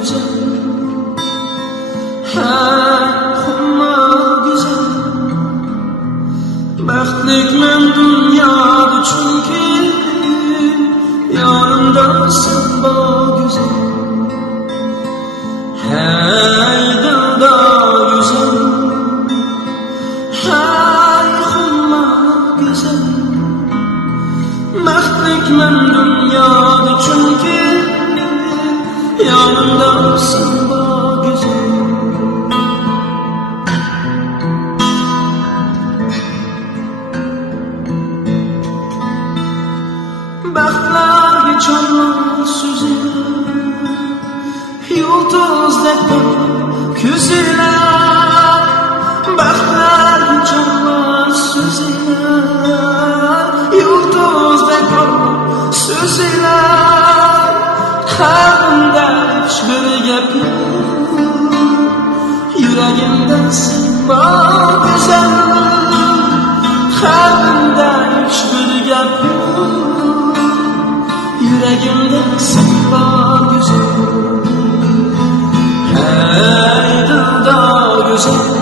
güzel. Hey xumma güzel. Baxtlikman dünyada çünkü yanımdasın ba güzel. Hey dilda güzel. Hey xumma güzel. Baxtlikman dünyada çünkü yanımdasın ba güzel. Baxtlar geçanlar sözüyle yulduzdek ko'zinglar. Baxtlar geçanlar sözüyle yulduzdek so'zinglar. Qalbimda hiçbir gap yo'q, yuragimda sen bor güzel. Qalbimda hiçbir gap yo'q, yüreğimde sen var güzel. Hey dilda güzel.